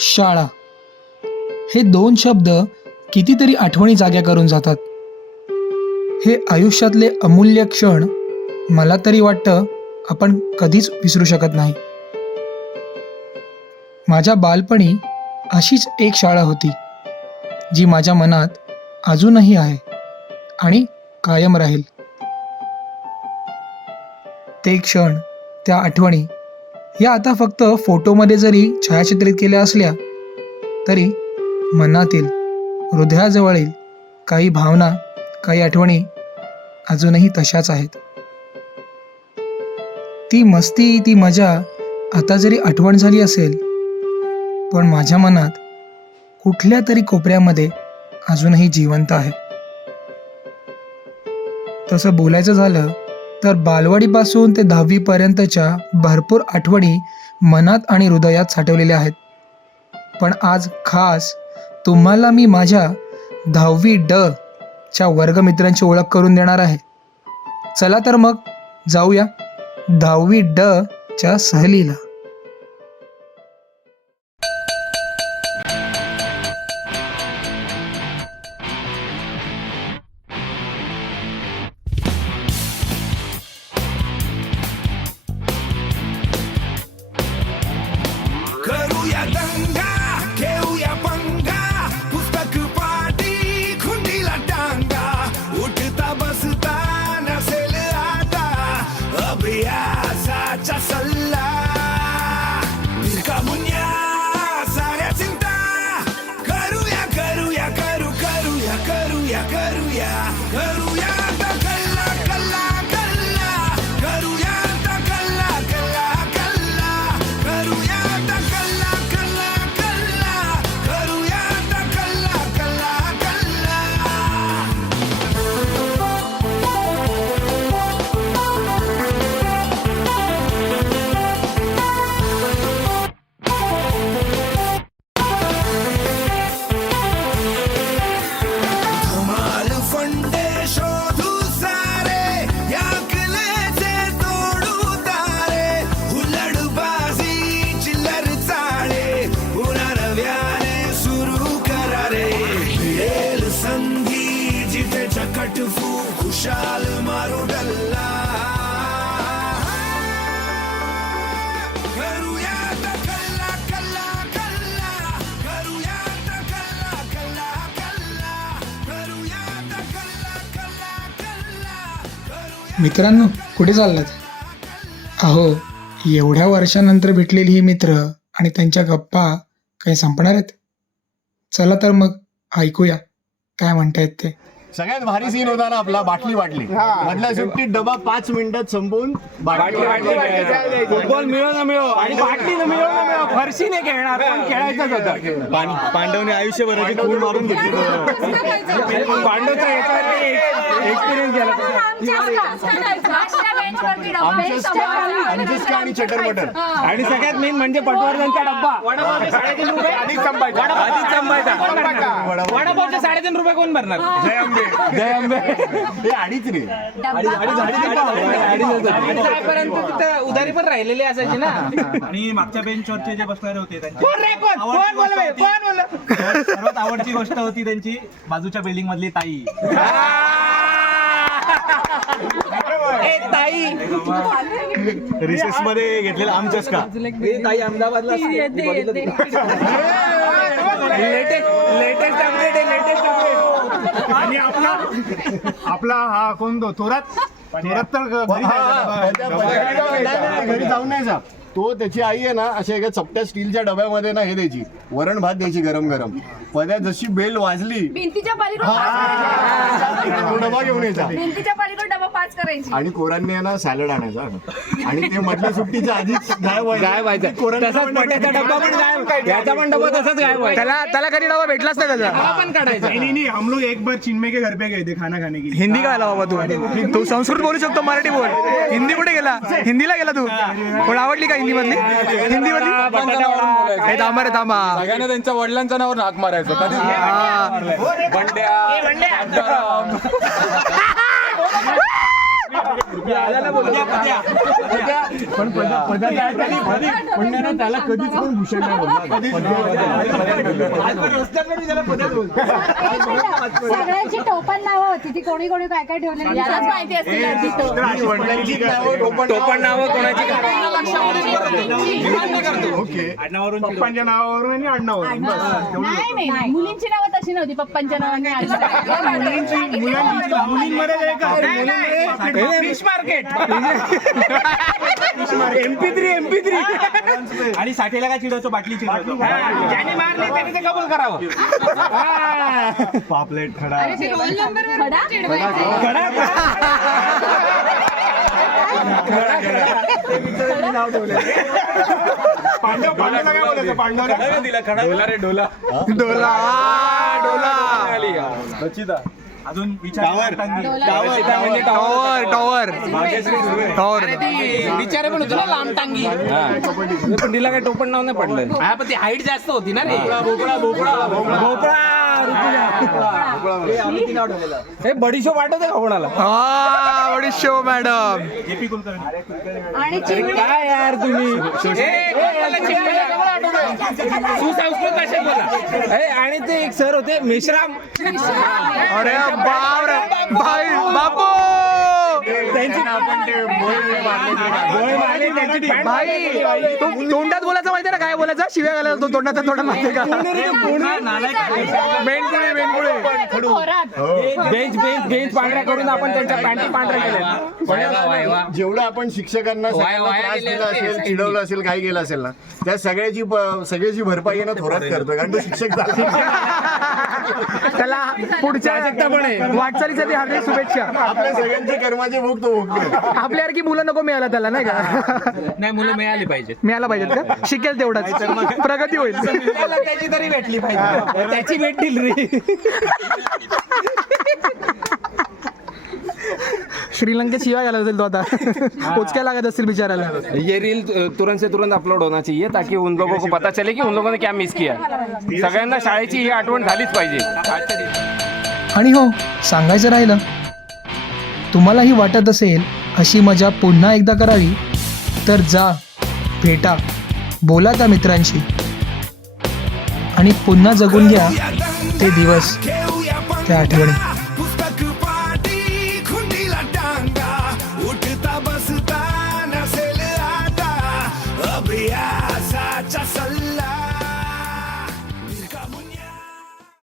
शाळा हे दोन शब्द कितीतरी आठवणी जाग्या करून जातात. हे आयुष्यातले अमूल्य क्षण मला तरी वाटतं आपण कधीच विसरू शकत नाही. माझ्या बालपणी अशीच एक शाळा होती जी माझ्या मनात अजूनही आहे आणि कायम राहील. ते क्षण, त्या आठवणी या आता फक्त फोटोमध्ये जरी छायाचित्रित केल्या असल्या तरी मनातील, हृदयाजवळील काही भावना, काही आठवणी अजूनही तशाच आहेत. ती मस्ती, ती मजा आता जरी आठवण झाली असेल, पण माझ्या मनात कुठल्या तरी कोपऱ्यामध्ये अजूनही जिवंत आहे. तसं बोलायचं झालं तर बालवाडीपासून ते 10वी पर्यंतच्या भरपूर आठवणी मनात आणि हृदयात साठवलेल्या आहेत. पण आज खास तुम्हाला मी माझ्या 10वी ड च्या वर्गमित्रांची ओळख करून देणार आहे. चला तर मग जाऊया 10वी ड च्या सहलीला. करूया दंगा घेऊया पंगा पुस्तक पाटी खुंडीला टांगा उठता बसता नसेल आता अभ्यासाचा सल्ला भिरका मुन्या साऱ्या चिंता करूया करूया करू करूया करूया करूया करूया आता कल्ला कल्ला कल्ला करूया आता कल्ला कल्ला कल्ला करूया आता कल्ला कल्ला कल्ला करूया आता कल्ला कल्ला कल्ला धमाल फंडे शोधू सारे याकलेचे तोडू तारे हुलडबाजी चिल्लर चाळे पुन्हा नव्याने सुरू करा रे मिळेल संधी जिथे चकटफू खुशाल मारू डल्ला करूया आता कल्ला कल्ला कल्ला करूया आता कल्ला कल्ला कल्ला करूया आता कल्ला कल्ला कल्ला करूया मित्रांनो, कुठे चाललात? अहो, एवढ्या वर्षानंतर भेटलेली ही मित्र आणि त्यांच्या गप्पा काही संपणार आहेत? चला तर मग ऐकूया काय म्हणतायत ते. सगळ्यात भारी सीन होता ना आपला बाटली मधल्या सुट्टीत डबा 5 मिनिटात संपवून बाटली फुटबॉल मिळो न मिळो आणि बाटली न मिळो न मिळो फरशीने खेळणार पण खेळायचंच होतं. पांडवने आयुष्यभराची खून मारून घेतली. पांडवचा याच्यावरती एक्सपिरियन्स गेला. आमचेच आणि चटर बटर आणि सगळ्यात मेन म्हणजे पटवर्धनचा डब्बा 3.5 रुपये आधीच संपायचा. वडापावचे 3.5 रुपये कोण भरणार? जय आंबे हे अडीच रे पर्यंत तिथं उधारी पण राहिलेली असायची ना. आणि मागच्या बेंचवरचे जे बसणारे होते त्यांची कोण रे कोण बोल सर्वात आवडती गोष्ट होती त्यांची बाजूच्या बिल्डिंग मधली ताई. ए ताई रिसेस मध्ये घेतलेला आमचस्का ताई अहमदाबादला लेटेस्ट अपडेट आहे लेटेस्ट अपडेट. आणि आपला हा कोण तो थोरात तर घरी जाऊन नाही जा. तो त्याची आई आहे ना अशा एका चपट्या स्टीलच्या डब्यामध्ये ना हे द्यायची, वरण भात द्यायची गरम गरम. पद्या जशी बेल वाजली भिंतीच्या पलीकडे तो डबा घेऊन यायचा भिंतीच्या पलीकडे डबा पाच करायची. आणि कोरांनी आहे ना सॅलड आणायचा आणि ते मधल्या सुट्टीच्या आधीच गायब व्हायचा. तसाच पट्ट्याचा डब्बा पण गायब, याचा पण डब्बा तसाच गायब व्हायचा. त्याला कधी डबा भेटलाच नाही त्याचा पण काढायचा. नहीं हम लोग एक बार चिन्मय के घर पे गए थे खाना खाने के लिए. हिंदी काय बाबा तू संस्कृत बोलू शकतो, मराठी बोल. हिंदी कुठे गेला? हिंदीला गेला तू? कोण आवडली का हिंदी मधली? हिंदी मधली थांबा रे थांबा. सगळ्यांना त्यांच्या वडिलांच्या नावावर हाक मारायचं. कधी बंड्या त्याला कधीच कोण भूषण नाही सगळ्यांची टोपण नावं होती ती कोणी कोणी काय काय ठेवलेली यालाच माहिती असतील आधी तो. टोपण नावं कोणाची पप्पांच्या नावावरून आणि आडनावावरून नाही नाही मुलींची नावं तशी नव्हती पप्पांच्या नावाने मुलींमध्ये एक फिश मार्केट MP3 आणि साठेला काय चिडवतो बाटली चिडवतो ज्याने मारले त्याने ते कबूल करावं. पापलेट खडा पांडवला काय बोलायचं पांडवला दिला खडा डोला रे डोला अजून विचार विचारे पण होते ना लांब टांगी पण तिला काही टोपण नाव नाही पडलं. हा पण ती हाईट जास्त होती ना रे. भोपळा हे बडीशो वाटत आहे का कोणाला? बडीशो मॅडम. JP कुलकर्णी आणि काय यार तुम्ही सुसंस्कृत भाषेत बोला. आणि ते एक सर होते मेश्राम. अरे बाप रे भाई बापू भाई तोंडात बोलायचं माहितीये ना काय बोलायचं शिव्या घालायला तो तोंडात माहितीये का बेंच पांढऱ्या करून आपण त्यांच्या पॅन्टी पांढऱ्या केल्या. जेवढं आपण शिक्षकांना सगळ्यांना त्रास दिला असेल चिडवलं असेल काही केलं असेल ना त्या सगळ्याची भरपाई ना थोरात करतोय कारण तो शिक्षक त्याला पुढच्या वाटचालीसाठी हार्दिक शुभेच्छा. आपल्या सगळ्यांचे कर्माचे भोग तो भोगतोय. आपल्यासारखी मुलं नको मिळाला त्याला नाही का नाही मुलं मिळाली पाहिजेत. मिळायला पाहिजेत का शिकेल तेवढाच प्रगती होईल. त्याची तरी भेटली पाहिजे. त्याची भेटतील रे. श्रीलंकेत शिवाय घालत असेल तो आता पोचक्या लागत असतील बिचारायला. ये रील तुरंत से तुरंत अपलोड होना चाहिए ताकि उन लोगों को पता चले कि उन लोगों ने क्या मिस किया. सगळ्यांना शाळेची ही आठवण झालीच पाहिजे. आणि हो सांगायचं राहिलं तुम्हालाही वाटत असेल अशी मजा पुन्हा एकदा करावी तर जा भेटा बोला त्या मित्रांशी आणि पुन्हा जगून घ्या ते दिवस त्या आठवणी.